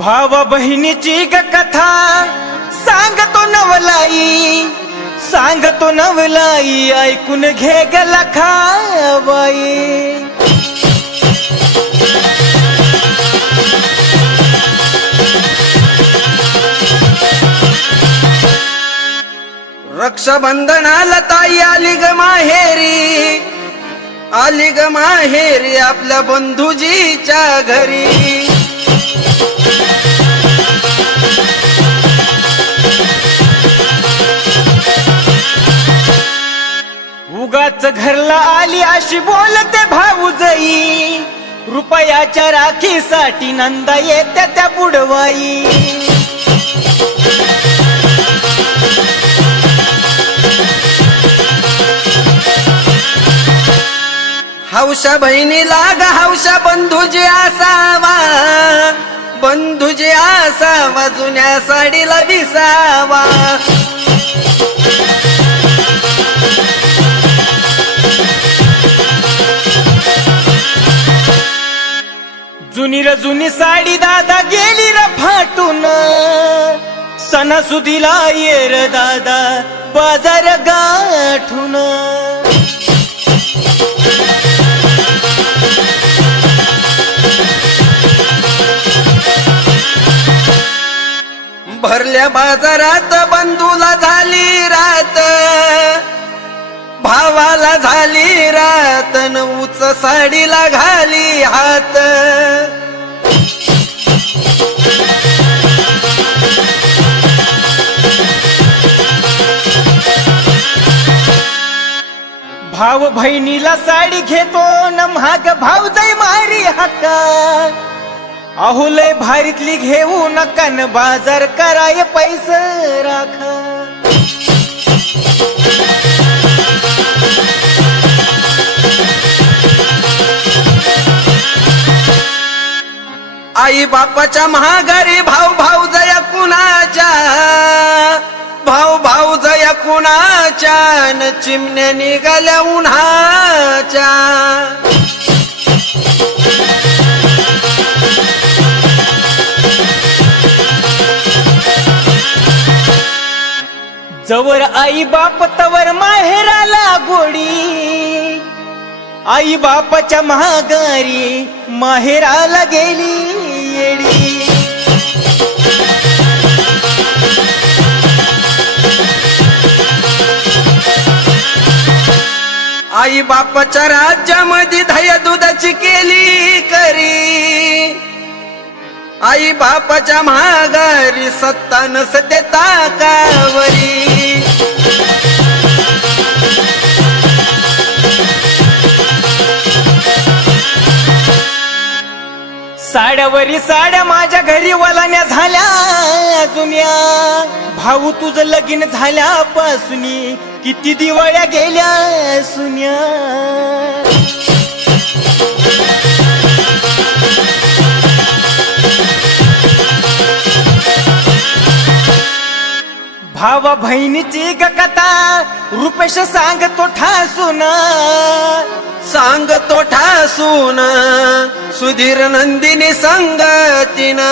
भाव बहिणीची ग कथा सांगतो नवलाई ऐकून घे ग लखाबाई। रक्षाबंधनाला ताई आली ग माहेरी आपल्या बंधुजीच्या घरी। उगाच घरला आली अशी बोलते भाऊजाई, रुपयाच्या राखीसाठी नंदा येते त्या बुडवाई। हौशा बहिणीला ग हौशा बंधुजी असावा जुन्या साडीला विसावा। जुनी र जुनी साडी दादा गेली र फाटून, सणासुदीला ये र दादा बाजार गाठून। भरल्या बाजारात बंधूला झाली रात, भावाला झाली रात, उच साडीला घाली हात। भाव बहिणीला साडी घेतो न महाग भाऊजाई मारी हाका। अहो लय भारीतली घेऊ नका न बाजार कराय पैसे राखा। आई बापाच्या महागारी भाऊजाया कुणाच्या न चिमण्या निघाल्या उन्हाच्या। जवर आई बाप तवर माहेराला गोडी, आई बापाच्या महागारी माहेराला गेली येडी। आई बापाच्या राज्यामध्ये दह्या दुधाची केली करी, आई बापाच्या महागारी सत्ता नसते ताकावरी। साड्यावरी साड्या माझ्या घरी वलाण्या झाल्या जुन्या, भाऊ तुझं लगीन झाल्यापासून किती दिवाळ्या गेल्या सुन्या। भावा बहिणीची ग कथा रुपेश सांगतो ठासून, सुधीर नंदिनी संगतीनं।